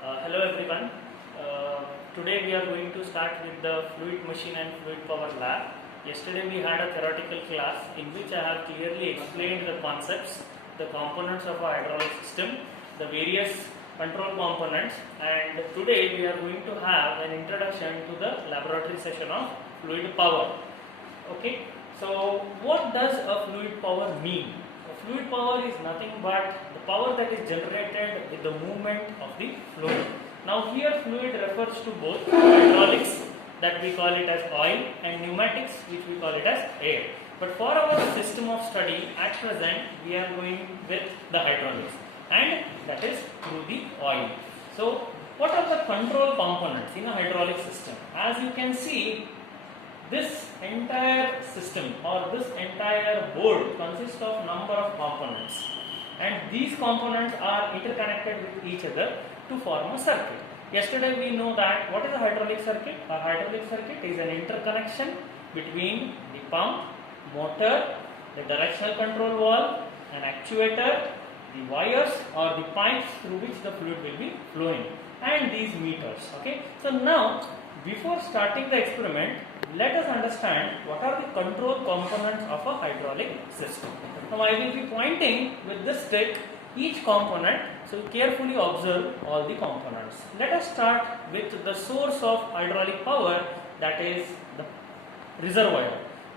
Hello everyone. Today we are going to start with the fluid machine and fluid power lab. Yesterday we had a theoretical class in which I have clearly explained the concepts, the components of a hydraulic system, the various control components, and today we are going to have an introduction to the laboratory session of fluid power. Okay, so what does a fluid power mean? Fluid power is nothing but the power that is generated with the movement of the fluid. Now here fluid refers to both hydraulics, that we call it as oil, and pneumatics, which we call it as air. But for our system of study at present we are going with the hydraulics, and that is through the oil. So what are the control components in a hydraulic system? As you can see, this entire system or this entire board consists of number of components, and these components are interconnected with each other to form a circuit. Yesterday we know that what is a hydraulic circuit? A hydraulic circuit is an interconnection between the pump, motor, the directional control valve, an actuator, the wires or the pipes through which the fluid will be flowing, and these meters. Okay, so now before starting the experiment, let us understand what are the control components of a hydraulic system. Now I will be pointing with this stick each component, so carefully observe all the components. Let us start with the source of hydraulic power, that is the reservoir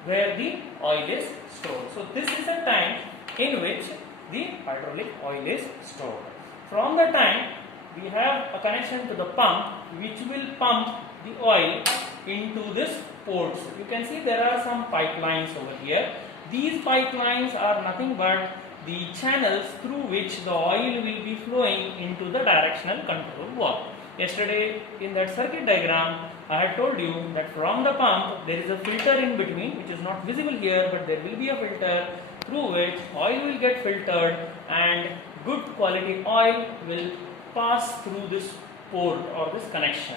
where the oil is stored. So this is a tank in which the hydraulic oil is stored. From the tank we have a connection to the pump which will pump the oil into this ports. You can see there are some pipelines over here. These pipelines are nothing but the channels through which the oil will be flowing into the directional control valve. Yesterday in that circuit diagram I had told you that from the pump there is a filter in between which is not visible here, but there will be a filter through which oil will get filtered and good quality oil will pass through this port or this connection.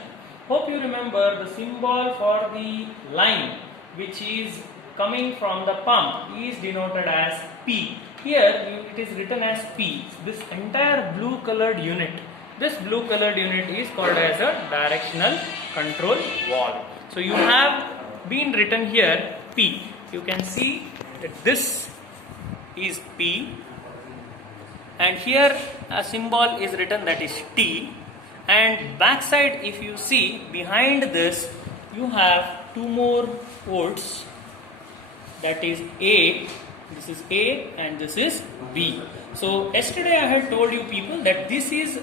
Hope you remember the symbol for the line which is coming from the pump is denoted as P. Here it is written as P. This entire blue colored unit, this blue colored unit is called as a directional control valve. So you have been written here P. You can see that this is P, and here a symbol is written that is T. And backside, if you see behind this, you have two more ports, that is A, this is A and this is B. So yesterday I had told you people that this is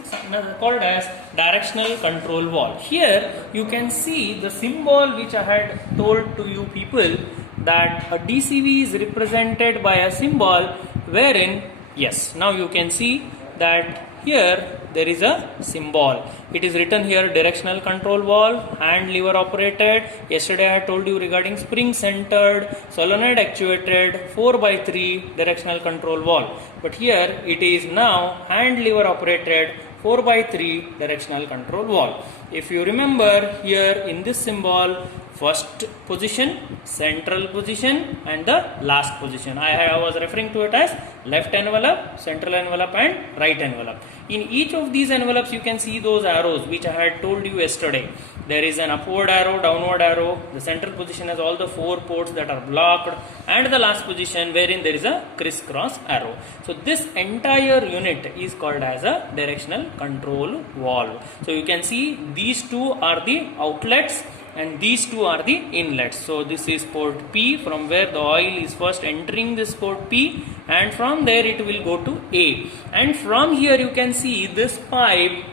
called as directional control valve. Here you can see the symbol which I had told to you people, that a DCV is represented by a symbol wherein, yes, now you can see that here there is a symbol. It is written here directional control valve, hand lever operated. Yesterday I told you regarding spring centered, solenoid actuated 4x3 directional control valve. But here it is now hand lever operated 4x3 directional control valve. If you remember here in this symbol, first position, central position and the last position. I was referring to it as left envelope, central envelope and right envelope. In each of these envelopes you can see those arrows which I had told you yesterday. There is an upward arrow, downward arrow, the central position has all the four ports that are blocked, and the last position wherein there is a crisscross arrow. So this entire unit is called as a directional control valve. So you can see these two are the outlets and these two are the inlets. So this is port P, from where the oil is first entering this port P, and from there it will go to A. And from here you can see this pipe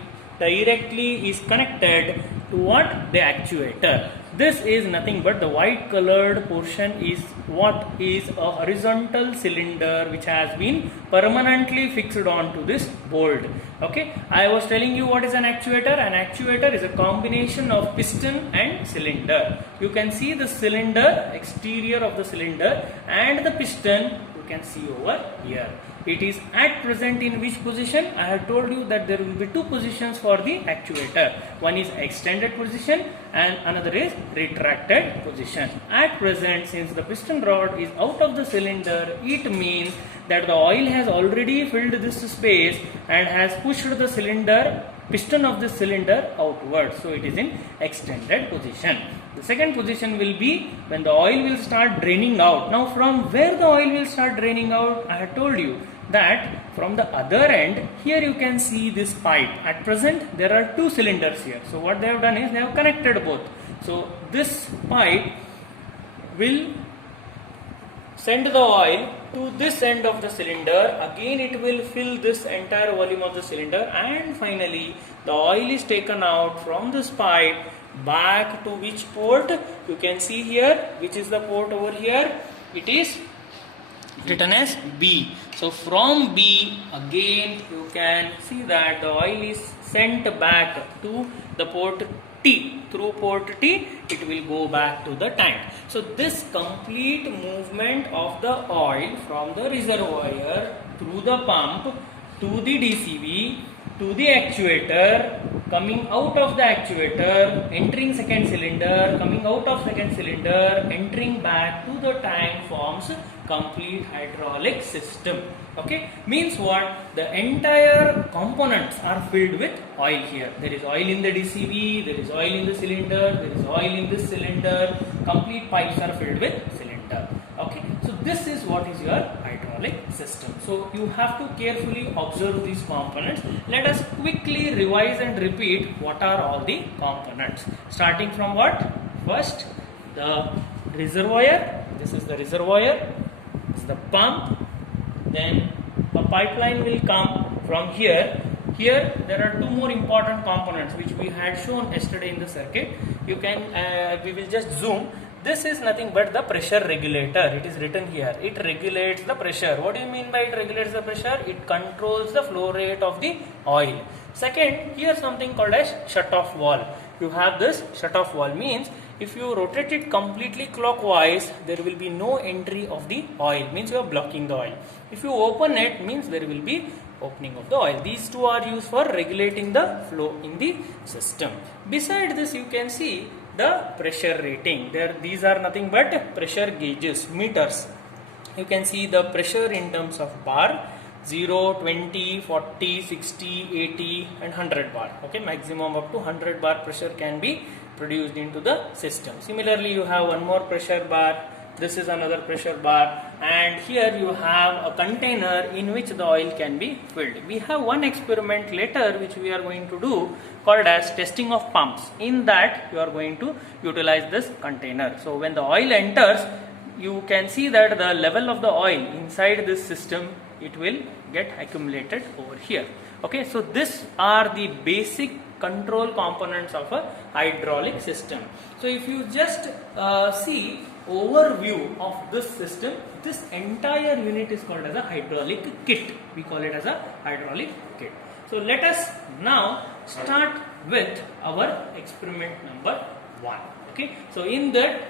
directly is connected to what? The actuator. This is nothing but the white colored portion is what is a horizontal cylinder which has been permanently fixed onto this board. Okay, I was telling you what is an actuator. An actuator is a combination of piston and cylinder. You can see the cylinder, exterior of the cylinder, and the piston you can see over here. it is at present in which position? I have told you that there will be two positions for the actuator. One is extended position and another is retracted position. At present, since the piston rod is out of the cylinder, it means that the oil has already filled this space and has pushed the cylinder, piston of the cylinder outward. So it is in extended position. The second position will be when the oil will start draining out. Now from where the oil will start draining out? I have told you that from the other end, here you can see this pipe. At present there are two cylinders here. So what they have done is they have connected both. So this pipe will send the oil to this end of the cylinder. Again it will fill this entire volume of the cylinder, and finally the oil is taken out from this pipe back to which port? You can see here, which is the port over here. It is written as B. So from B again you can see that the oil is sent back to the port T. Through port T it will go back to the tank. So this complete movement of the oil from the reservoir through the pump to the DCV to the actuator, coming out of the actuator, entering second cylinder, coming out of second cylinder, entering back to the tank forms complete hydraulic system. Okay, means what? The entire components are filled with oil here. There is oil in the DCV, there is oil in the cylinder, there is oil in this cylinder, complete pipes are filled with cylinder. Okay, so this is what is your hydraulic system. So you have to carefully observe these components. Let us quickly revise and repeat what are all the components. Starting from what? First, the reservoir. This is the reservoir. This is the pump. Then a pipeline will come from here. Here there are two more important components which we had shown yesterday in the circuit. You can we will just zoom. This is nothing but the pressure regulator. It is written here. It regulates the pressure. What do you mean by it regulates the pressure? It controls the flow rate of the oil. Second, here something called as shut-off valve. You have this shut-off valve, means if you rotate it completely clockwise, there will be no entry of the oil, means you are blocking the oil. If you open it, means there will be opening of the oil. These two are used for regulating the flow in the system. Beside this, you can see the pressure rating. These are nothing but pressure gauges, meters. You can see the pressure in terms of bar, 0, 20, 40, 60, 80 and 100 bar. Okay, maximum up to 100 bar pressure can be produced into the system. Similarly, you have one more pressure bar. This is another pressure bar, and here you have a container in which the oil can be filled. We have one experiment later which we are going to do called as testing of pumps. In that you are going to utilize this container. So when the oil enters, you can see that the level of the oil inside this system, it will get accumulated over here. Okay, so these are the basic control components of a hydraulic system. So if you just see overview of this system, this entire unit is called as a hydraulic kit. We call it as a hydraulic kit. So let us now start with our experiment number 1. Okay, so in that